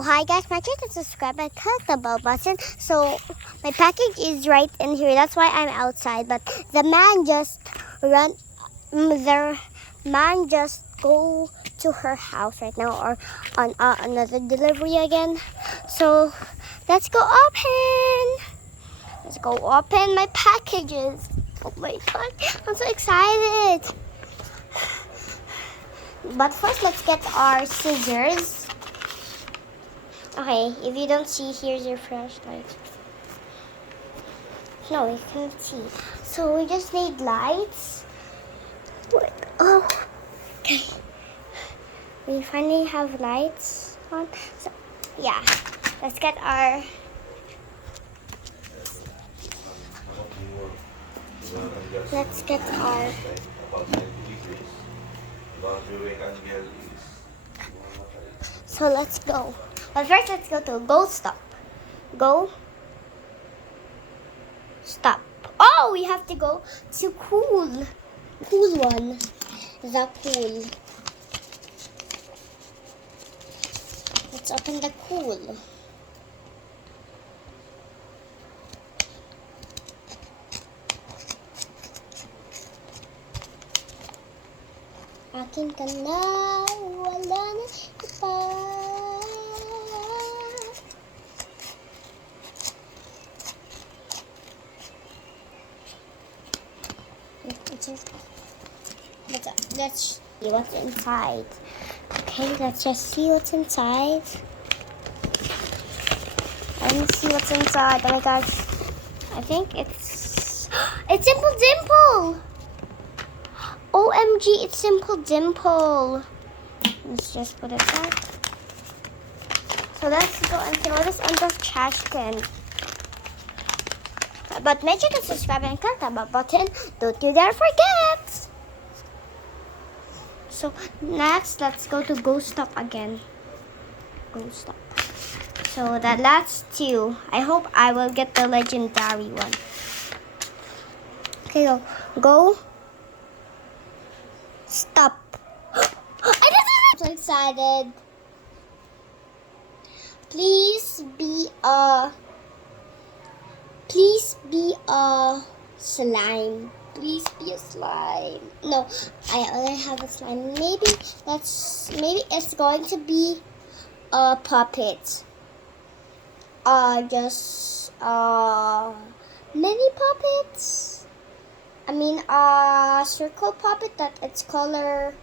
So hi guys, make sure to subscribe and click the bell button. So my package is right in here. That's why I'm outside. But the man just run. The man just go to her house right now, or on another delivery again. So let's go open. Let's go open my packages. Oh my god, I'm so excited. But first, let's get our scissors. Okay, if you don't see, here's your flashlight. No, you can't see. So we just need lights. What? Oh, okay. We finally have lights on. So, yeah, let's get our. Let's get our. So let's go. But first, let's go to go stop. Go. Stop. Oh, we have to go to cool. Cool one. The cool. Let's open the cool. Akin ka na, wala na iba. Let's see what's inside. Okay, let's just see what's inside. Let me see what's inside. Oh my gosh. I think it's Simple Dimple. OMG, it's Simple Dimple. Let's just put it back. So let's go and throw this on the trash can. But make sure to subscribe and click the bell button. Don't you dare forget. So next, let's go to Go Stop again. Go Stop. So the last two. I hope I will get the legendary one. Okay, go. Go. Stop. I'm so excited. Please be a slime. Please be a slime. No, I already have a slime. Maybe it's going to be a puppet. Just mini puppets. I mean, circle puppet that it's color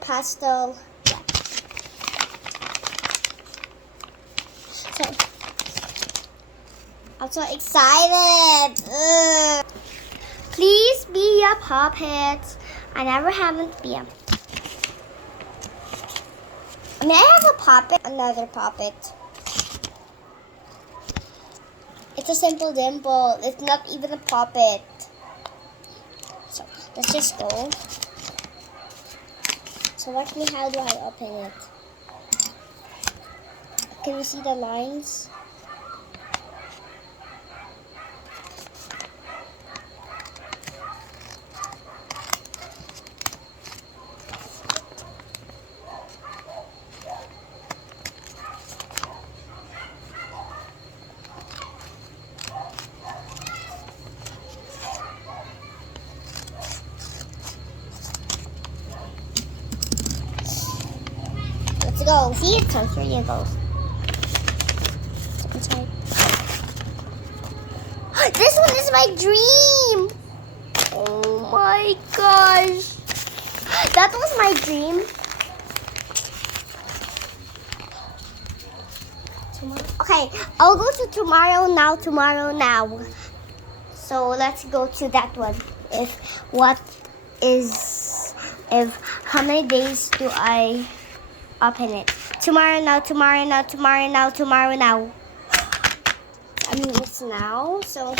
pastel. Yeah. So I'm so excited. Ugh. Please be a puppet. I never haven't been. I mean, I have a puppet, another puppet. It's a Simple Dimple. It's not even a puppet. So let's just go. So watch me. How do I open it? Can you see the lines? Let's go. See it? So here you go. Inside. This one is my dream. Oh my gosh. That was my dream. Okay, I'll go to tomorrow now. So let's go to that one. How many days do I open it? Tomorrow now. I mean, it's now, so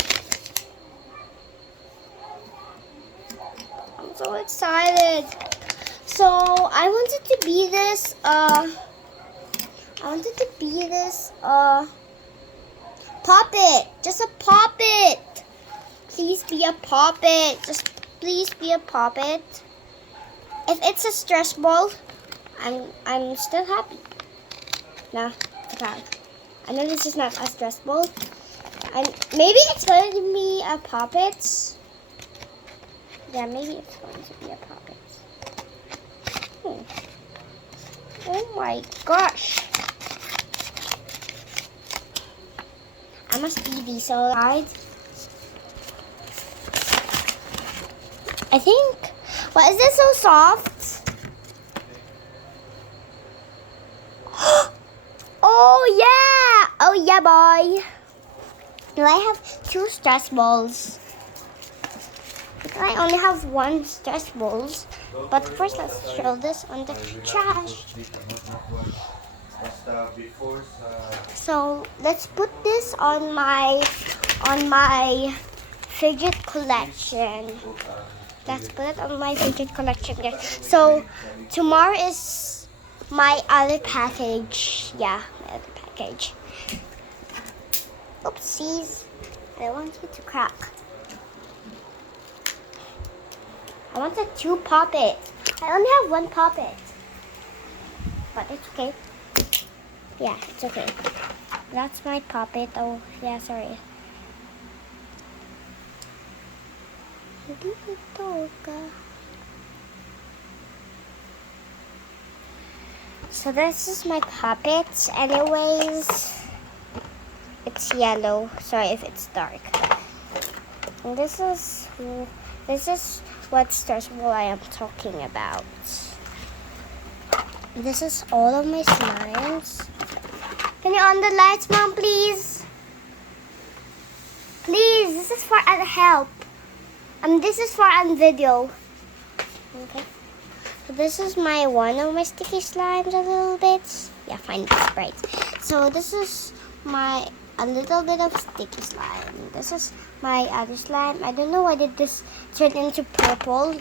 I'm so excited. So I wanted to be this puppet. Just a puppet. Please be a puppet. Just please be a puppet. If it's a stress ball, I'm still happy. Nah, okay. I know this is not a stress ball. And maybe it's going to be a puppet. Yeah, maybe it's going to be a puppet. Oh my gosh. I must be these outside. I think. Why is this so soft? Oh yeah! Oh yeah, boy. Now I have 2 stress balls. I only have 1 stress balls. But first, let's throw this on the trash. So let's put this on my fidget collection. Let's put it on my fidget collection, guys. So tomorrow is my other package. Yeah, my other package. Oopsies. I don't want you to crack. I want a 2 puppet. I only have 1 puppet. But it's okay. Yeah, it's okay. That's my puppet. Oh, yeah, sorry. So this is my puppet. Anyways, it's yellow. Sorry if it's dark. And this is what stress ball I am talking about. This is all of my slimes. Can you on the lights, Mom, please? Please, this is for help. This is for video. Okay. So this is one of my sticky slimes a little bit. Yeah, fine, it's bright. So this is a little bit of sticky slime. This is my other slime. I don't know why did this turn into purple.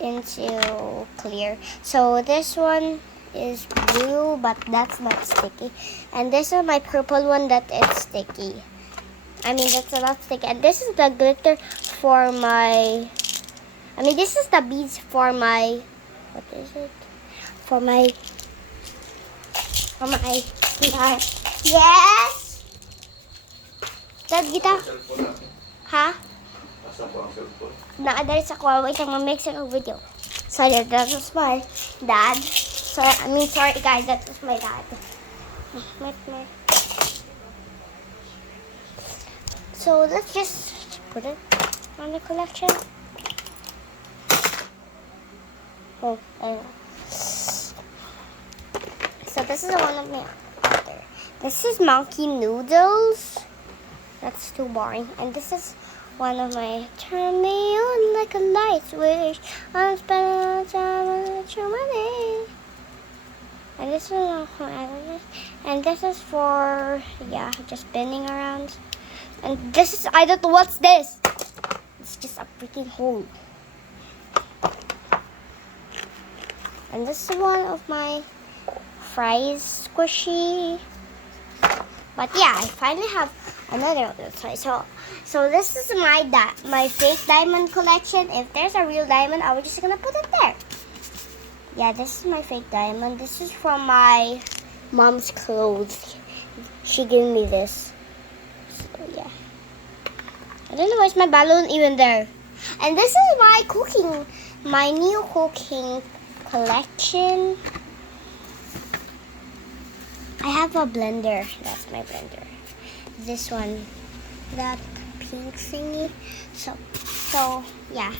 Into clear. So this one is blue, but that's not sticky. And this is my purple one that is sticky. That's a lot sticky. And this is the glitter for my... this is the beads for my... What is it? For my... Yes! Dad, kita? Ha? There is a call. Wait, I'm making a video. Sorry, that was my dad. Sorry guys, that was my dad. So let's just put it on the collection. Oh, anyway. So this is one of my other. This is monkey noodles. That's too boring. And this is one of my turn me on like a light switch. I'm spending time on your money. And this is and this is for just spinning around. And this is I don't know what's this. It's just a freaking hole. And this is one of my fries squishy. But yeah, I finally have another toy. So this is my fake diamond collection. If there's a real diamond, I was just gonna put it there. Yeah, this is my fake diamond. This is from my mom's clothes. She gave me this. So yeah. I don't know why is my balloon even there. And this is my new cooking collection. I have a blender. That's my blender. This one, that pink thingy. So yeah.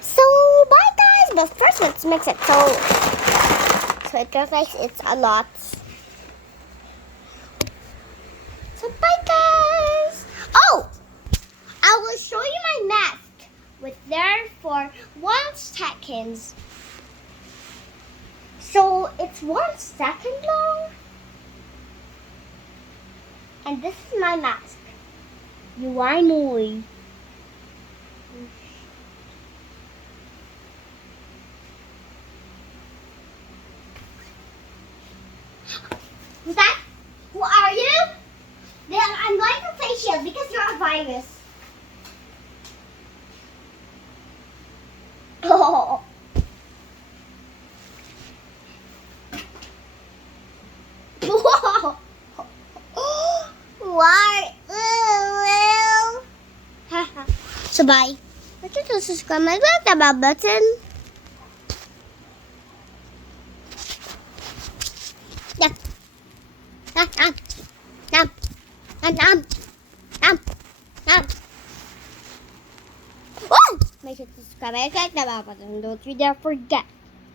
So bye guys. But first let's mix it. So it looks like it's a lot. So bye guys. Oh, I will show you my mask with there for 1 second. So it's 1 second long. And this is my mask. You are annoying. Who's that? Who are you? Then I'm going to face shield because you're a virus. Oh. So bye. Make sure to subscribe and click the bell button. Yeah. Nom. Oh! Make sure to subscribe and click the bell button. Don't you dare forget.